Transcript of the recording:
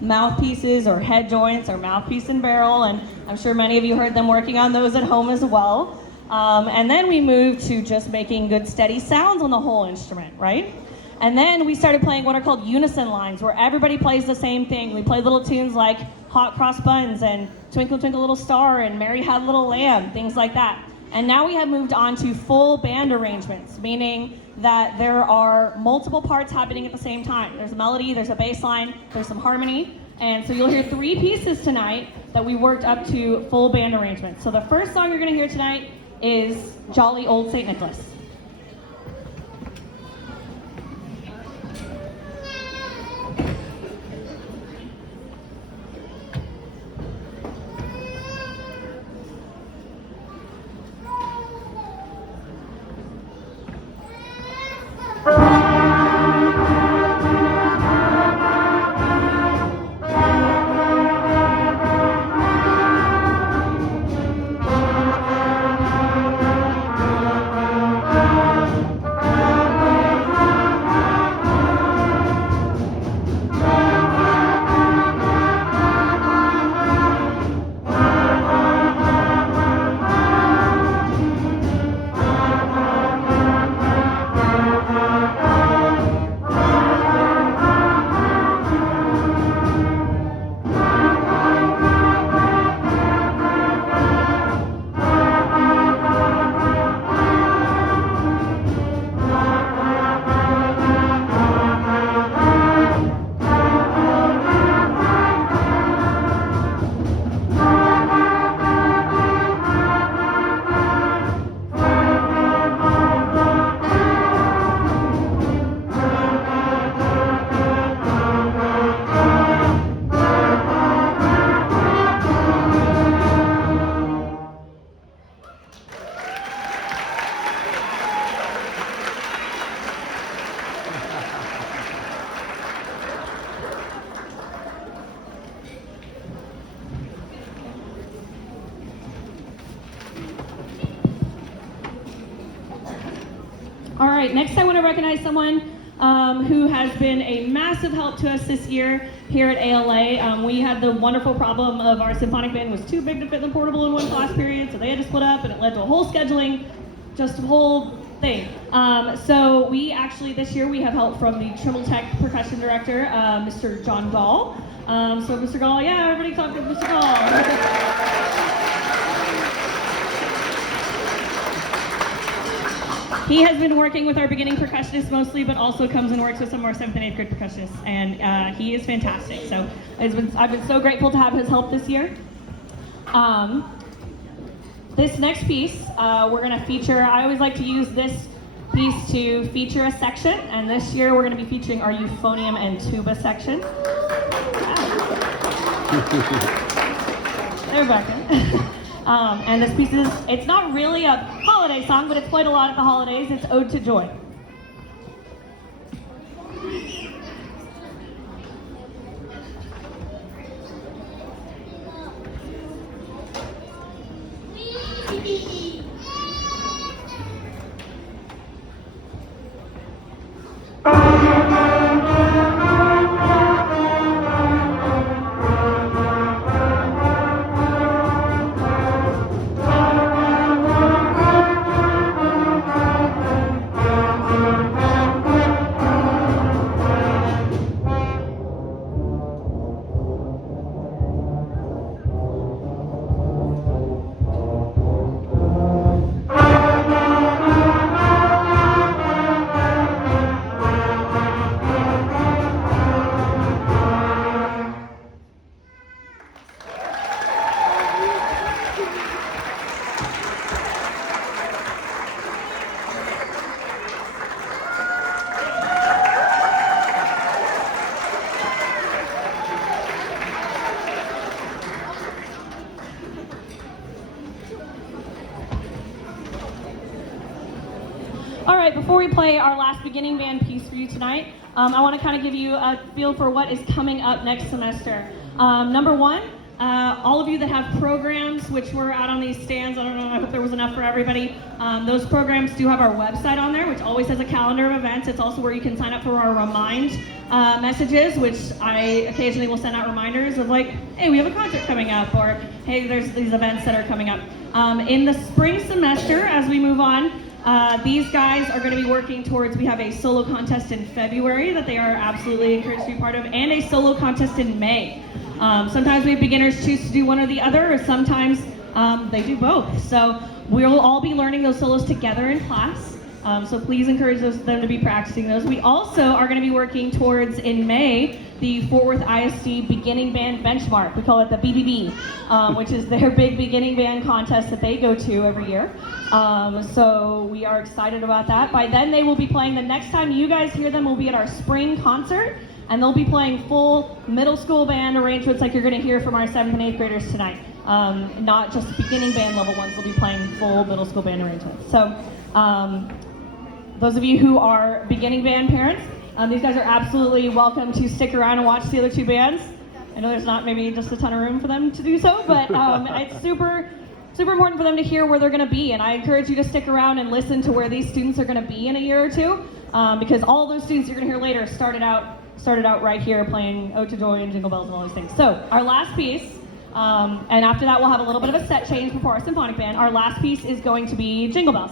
mouthpieces or head joints or mouthpiece and barrel, and I'm sure many of you heard them working on those at home as well. And then we moved to just making good steady sounds on the whole instrument, right? And then we started playing what are called unison lines, where everybody plays the same thing. We played little tunes like Hot Cross Buns and Twinkle Twinkle Little Star and Mary Had a Little Lamb, things like that. And now we have moved on to full band arrangements, meaning that there are multiple parts happening at the same time. There's a melody, there's a bass line, there's some harmony. And so you'll hear 3 pieces tonight that we worked up to full band arrangements. So the first song you're gonna hear tonight is Jolly Old St. Nicholas. All right, next I want to recognize someone who has been a massive help to us this year here at ALA. We had the wonderful problem of our symphonic band was too big to fit in the portable in one class period, so they had to split up, and it led to a whole scheduling, just a whole thing. So we actually, this year, we have help from the Trimble Tech percussion director, Mr. John Gall. So Mr. Gall, yeah, everybody talk to Mr. Gall. He has been working with our beginning percussionists mostly, but also comes and works with some of our 7th and 8th grade percussionists, and he is fantastic. So I've been so grateful to have his help this year. This next piece, we're going to feature, I always like to use this piece to feature a section, and this year we're going to be featuring our euphonium and tuba section. There, Becca. And this piece is, it's not really a holiday song, but it's played a lot at the holidays. It's Ode to Joy. All right, before we play our last beginning band piece for you tonight, I want to kind of give you a feel for what is coming up next semester. Number one, All of you that have programs, which were out on these stands, I don't know if there was enough for everybody. Those programs do have our website on there, which always has a calendar of events. It's also where you can sign up for our remind messages, which I occasionally will send out reminders of like, hey, we have a concert coming up, or hey, there's these events that are coming up. In the spring semester, as we move on, these guys are going to be working towards, we have a solo contest in February that they are absolutely encouraged to be part of, and a solo contest in May. Sometimes we have beginners choose to do one or the other, or sometimes they do both. So we'll all be learning those solos together in class. So please encourage them to be practicing those. We also are going to be working towards, in May, the Fort Worth ISD Beginning Band Benchmark. We call it the BBB, which is their big beginning band contest that they go to every year. So we are excited about that. By then they will be playing, the next time you guys hear them will be at our spring concert, and they'll be playing full middle school band arrangements like you're going to hear from our 7th and 8th graders tonight. Not just beginning band level ones, they'll be playing full middle school band arrangements. So those of you who are beginning band parents, these guys are absolutely welcome to stick around and watch the other two bands. I know there's not maybe just a ton of room for them to do so, but it's super important for them to hear where they're going to be, and I encourage you to stick around and listen to where these students are going to be in a year or two, because all those students you're going to hear later started out right here playing Ode to Joy and Jingle Bells and all these things. So our last piece, and after that we'll have a little bit of a set change before our symphonic band. Our last piece is going to be Jingle Bells.